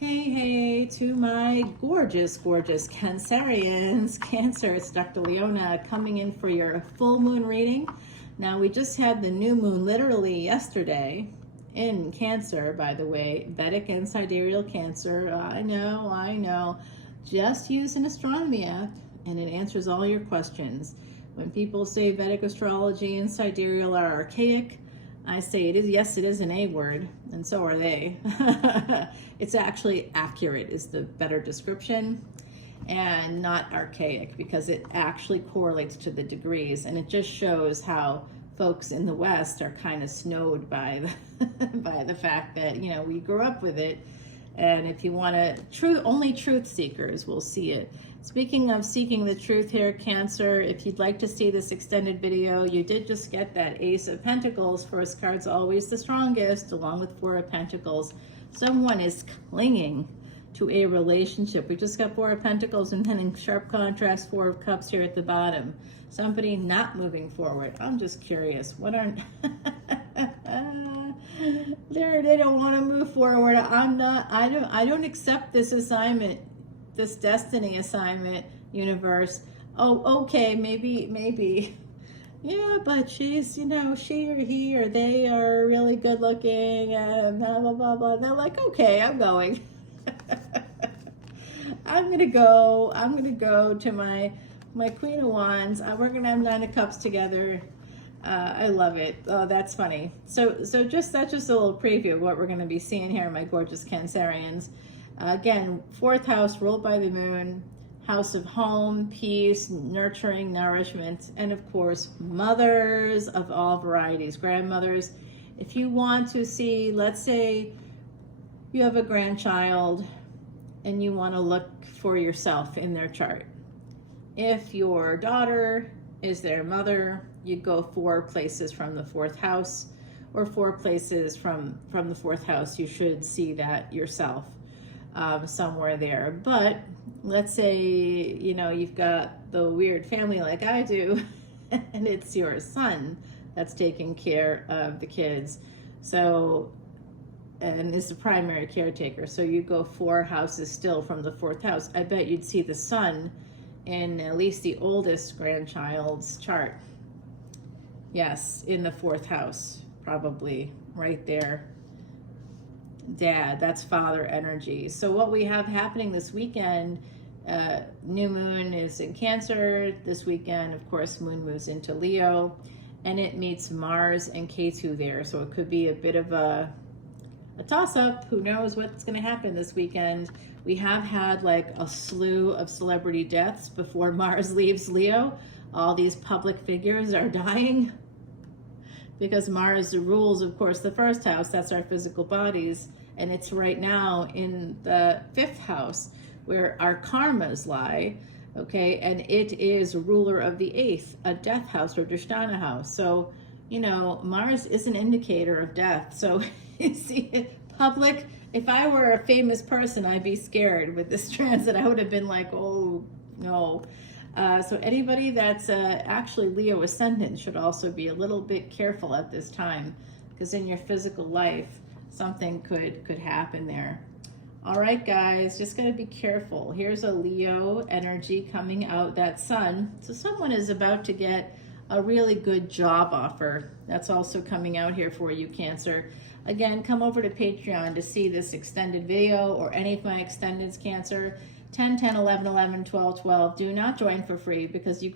Hey, to my gorgeous Cancerians. Cancer, it's Dr. Leona coming in for your full moon reading. Now, we just had the new moon literally yesterday in Cancer, by the way, Vedic and sidereal Cancer. I know. Just use an astronomy app and it answers all your questions. When people say Vedic astrology and sidereal are archaic, I say it is. Yes, it is an A word, and so are they. It's actually accurate is the better description, and not archaic, because it actually correlates to the degrees, and it just shows how folks in the West are kind of snowed by the fact that, you know, we grew up with it. And if you want to, only truth seekers will see it. Speaking of seeking the truth here, Cancer, if you'd like to see this extended video, you did just get that Ace of Pentacles. First card's always the strongest, along with Four of Pentacles. Someone is clinging to a relationship. We just got Four of Pentacles, and then in sharp contrast, Four of Cups here at the bottom. Somebody not moving forward. I'm just curious. What are... They don't want to move forward. I don't accept this assignment, this destiny assignment, universe. Oh, okay, maybe. Yeah, but she's, you know, she or he or they are really good looking, blah, blah, blah, blah. They're like, okay, I'm going. I'm gonna go to my Queen of Wands. We're gonna have Nine of Cups together. I love it. Oh, that's funny. So that's just a little preview of what we're going to be seeing here, my gorgeous Cancerians. Again, fourth house ruled by the moon, house of home, peace, nurturing, nourishment, and of course, mothers of all varieties, grandmothers. If you want to see, let's say you have a grandchild and you want to look for yourself in their chart. If your daughter is their mother, you'd go 4 places from the fourth house, or 4 places from the fourth house. You should see that yourself somewhere there. But let's say, you know, you've got the weird family like I do, and it's your son that's taking care of the kids. So, and is the primary caretaker. So you go 4 houses still from the fourth house. I bet you'd see the son in at least the oldest grandchild's chart. Yes, in the fourth house, probably right there. Dad, that's father energy. So what we have happening this weekend, new moon is in Cancer. This weekend, of course, moon moves into Leo, and it meets Mars and Ketu there. So it could be a bit of a toss-up. Who knows what's going to happen this weekend. We have had like a slew of celebrity deaths before Mars leaves Leo. All these public figures are dying because Mars rules, of course, the first house. That's our physical bodies. And it's right now in the 5th house where our karmas lie. Okay. And it is ruler of the 8th, a death house or Drishtana house. So, you know, Mars is an indicator of death. So you see, public, if I were a famous person, I'd be scared with this transit. I would have been like, oh, no. So anybody that's actually Leo Ascendant should also be a little bit careful at this time, because in your physical life, something could happen there. All right, guys, just got to be careful. Here's a Leo energy coming out, that sun. So someone is about to get a really good job offer. That's also coming out here for you, Cancer. Again, come over to Patreon to see this extended video or any of my extendeds, Cancer. 10, 10, 11, 11, 12, 12. Do not join for free, because you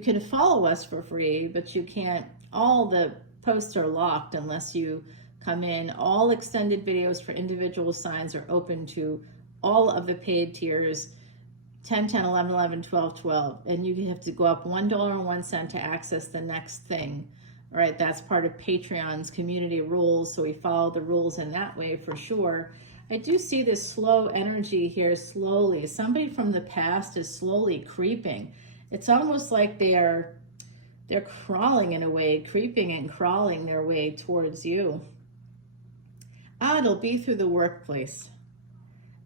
can follow us for free, but you can't. All the posts are locked unless you come in. All extended videos for individual signs are open to all of the paid tiers. 10, 10, 11, 11, 12, 12. And you have to go up $1.01 to access the next thing. All right, that's part of Patreon's community rules, so we follow the rules in that way for sure. I do see this slow energy here, slowly. Somebody from the past is slowly creeping. It's almost like they're crawling in a way, creeping and crawling their way towards you. It'll be through the workplace.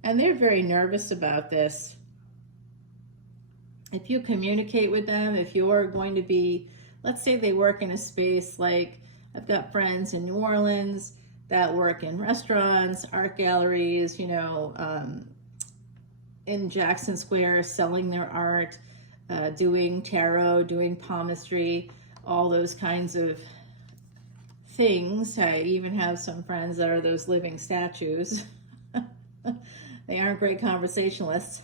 And they're very nervous about this. If you communicate with them, if you're going to be, let's say they work in a space like, I've got friends in New Orleans, that work in restaurants, art galleries, in Jackson Square, selling their art, doing tarot, doing palmistry, all those kinds of things. I even have some friends that are those living statues. They aren't great conversationalists.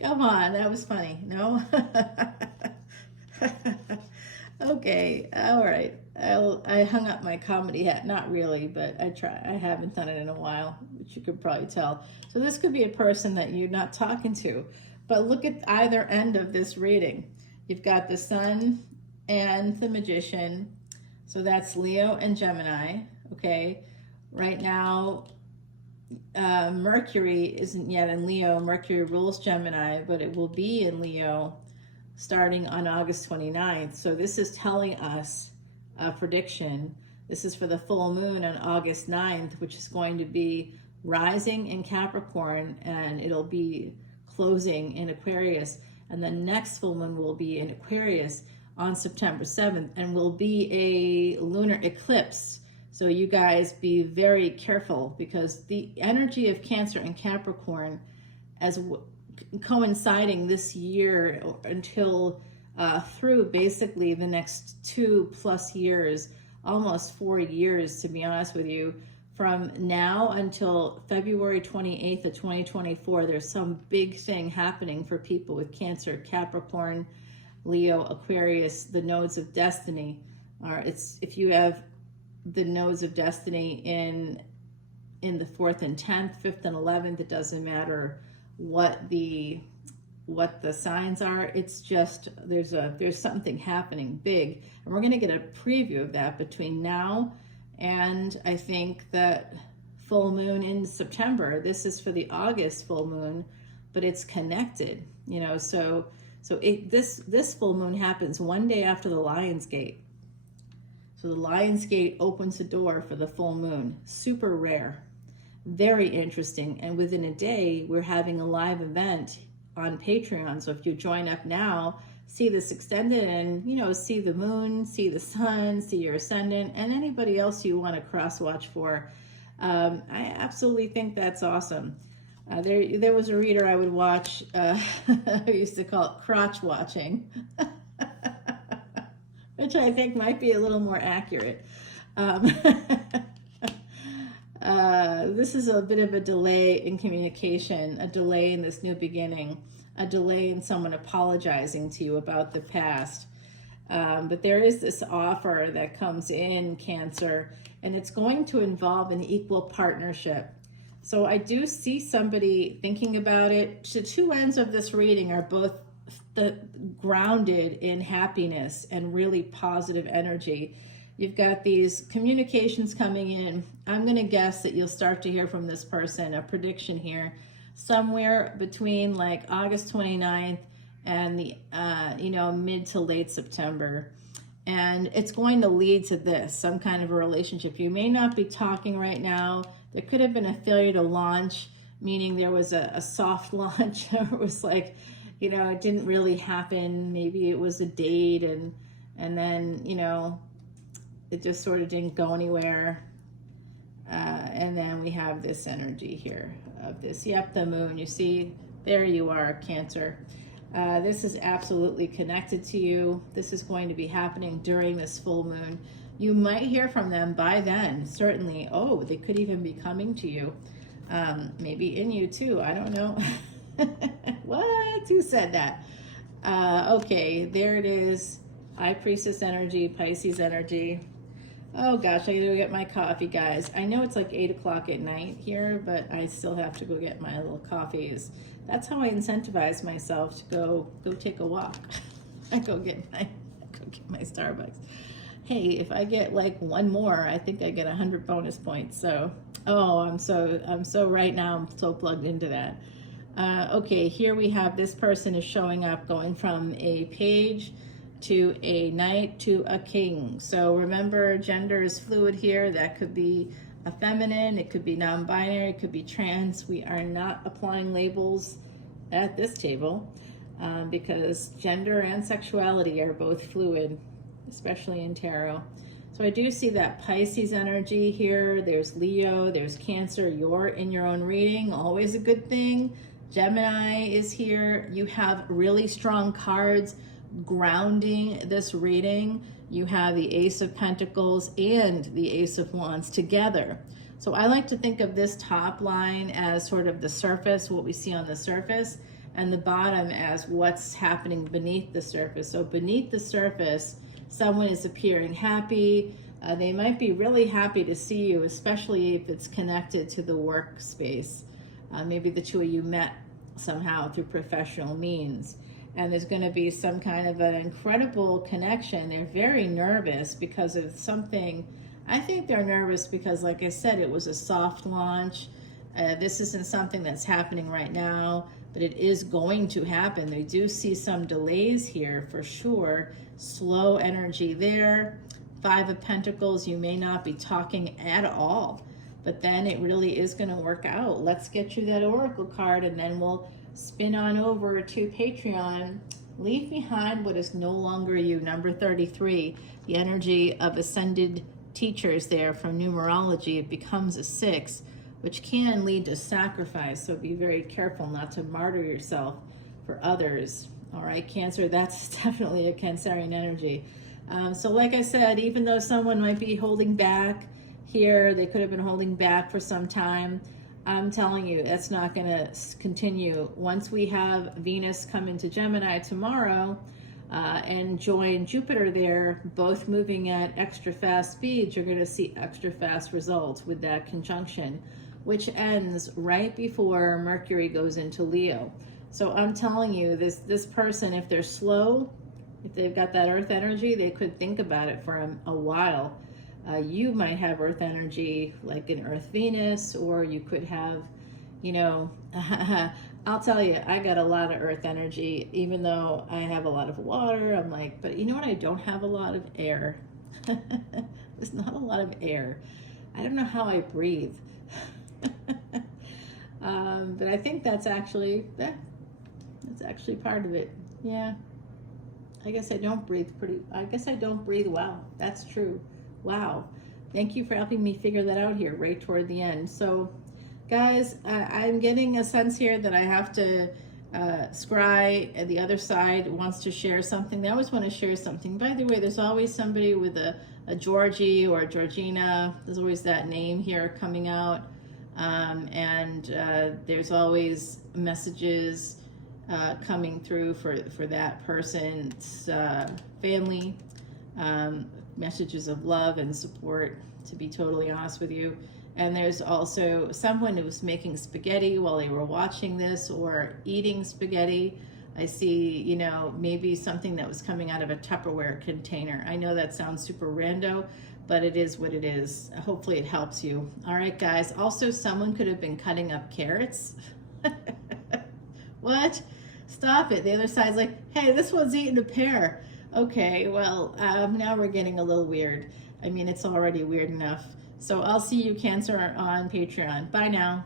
Come on, that was funny. No? Okay, all right. I hung up my comedy hat. Not really, but I haven't done it in a while, which you could probably tell. So this could be a person that you're not talking to. But look at either end of this reading. You've got the Sun and the Magician. So that's Leo and Gemini, okay? Right now, Mercury isn't yet in Leo. Mercury rules Gemini, but it will be in Leo starting on August 29th. So this is telling us a prediction. This is for the full moon on August 9th, which is going to be rising in Capricorn, and it'll be closing in Aquarius. And the next full moon will be in Aquarius on September 7th, and will be a lunar eclipse. So you guys be very careful, because the energy of Cancer and Capricorn as coinciding this year until through basically the next 2+ years, almost 4 years, to be honest with you, from now until February 28th of 2024, there's some big thing happening for people with Cancer, Capricorn, Leo, Aquarius, the nodes of destiny. It's if you have the nodes of destiny in the 4th and 10th, 5th and 11th, it doesn't matter what the signs are. It's just there's something happening big, and we're going to get a preview of that between now and I think that full moon in September. This is for the August full moon, but it's connected, so this full moon happens one day after the Lion's Gate. So the Lion's Gate opens the door for the full moon. Super rare, very interesting. And within a day, we're having a live event on Patreon. So if you join up now, see this extended and, see the moon, see the sun, see your ascendant, and anybody else you want to cross watch for. I absolutely think that's awesome. There was a reader I would watch, I used to call it crotch watching, which I think might be a little more accurate. This is a bit of a delay in communication, a delay in this new beginning, a delay in someone apologizing to you about the past. But there is this offer that comes in, Cancer, and it's going to involve an equal partnership. So I do see somebody thinking about it. The two ends of this reading are both grounded in happiness and really positive energy. You've got these communications coming in. I'm going to guess that you'll start to hear from this person, a prediction here, somewhere between like August 29th and the, mid to late September. And it's going to lead to this, some kind of a relationship. You may not be talking right now. There could have been a failure to launch, meaning there was a soft launch. It was like, it didn't really happen. Maybe it was a date and then, it just sort of didn't go anywhere. And then we have this energy here of this. Yep, the moon. You see, there you are, Cancer. This is absolutely connected to you. This is going to be happening during this full moon. You might hear from them by then, certainly. Oh, they could even be coming to you. Maybe in you too, I don't know. What? Who said that? Okay, there it is. High Priestess energy, Pisces energy. Oh gosh, I gotta go get my coffee, guys. I know it's like 8 o'clock at night here, but I still have to go get my little coffees. That's how I incentivize myself to go take a walk. I go get my Starbucks. Hey, if I get like one more, I think I get 100 bonus points. So, I'm so right now I'm so plugged into that. Okay, here we have this person is showing up, going from a page to a knight to a king. So remember, gender is fluid here. That could be a feminine, it could be non-binary, it could be trans. We are not applying labels at this table because gender and sexuality are both fluid, especially in tarot. So I do see that Pisces energy here. There's Leo, there's Cancer. You're in your own reading, always a good thing. Gemini is here. You have really strong cards grounding this reading. You have the Ace of Pentacles and the Ace of Wands together. So I like to think of this top line as sort of the surface, what we see on the surface, and the bottom as what's happening beneath the surface. So beneath the surface, someone is appearing happy. They might be really happy to see you, especially if it's connected to the workspace. Maybe the two of you met somehow through professional means. And there's going to be some kind of an incredible connection. They're very nervous because of something. I think they're nervous because, like I said, it was a soft launch. This isn't something that's happening right now, but it is going to happen. They do see some delays here for sure. Slow energy there. Five of Pentacles, you may not be talking at all, but then it really is going to work out. Let's get you that Oracle card, and then we'll spin on over to Patreon. Leave behind what is no longer you. Number 33, the energy of ascended teachers there from numerology. It becomes a 6, which can lead to sacrifice. So be very careful not to martyr yourself for others. All right, Cancer, that's definitely a Cancerian energy. So like I said, even though someone might be holding back here, they could have been holding back for some time. I'm telling you, that's not going to continue. Once we have Venus come into Gemini tomorrow and join Jupiter there, both moving at extra fast speeds, you're going to see extra fast results with that conjunction, which ends right before Mercury goes into Leo. So I'm telling you, this person, if they're slow, if they've got that earth energy, they could think about it for a while. You might have earth energy like an earth Venus, or you could have, you know, I'll tell you, I got a lot of earth energy, even though I have a lot of water. I'm like, but you know what? I don't have a lot of air. There's not a lot of air. I don't know how I breathe. But I think that's actually part of it. Yeah. I guess I don't breathe well. That's true. Wow. Thank you for helping me figure that out here right toward the end. So guys, I'm getting a sense here that I have to, Scry at the other side wants to share something. They always want to share something. By the way, there's always somebody with a Georgie or a Georgina. There's always that name here coming out. There's always messages coming through for that person's family, messages of love and support, to be totally honest with you. And there's also someone who was making spaghetti while they were watching this, or eating spaghetti. I see, you know, maybe something that was coming out of a Tupperware container. I know that sounds super rando, but it is what it is. Hopefully it helps you. All right, guys. Also, someone could have been cutting up carrots. What? Stop it. The other side's like, hey, this one's eating a pear. Okay, well, now we're getting a little weird. I mean, it's already weird enough. So I'll see you, Cancer, on Patreon. Bye now.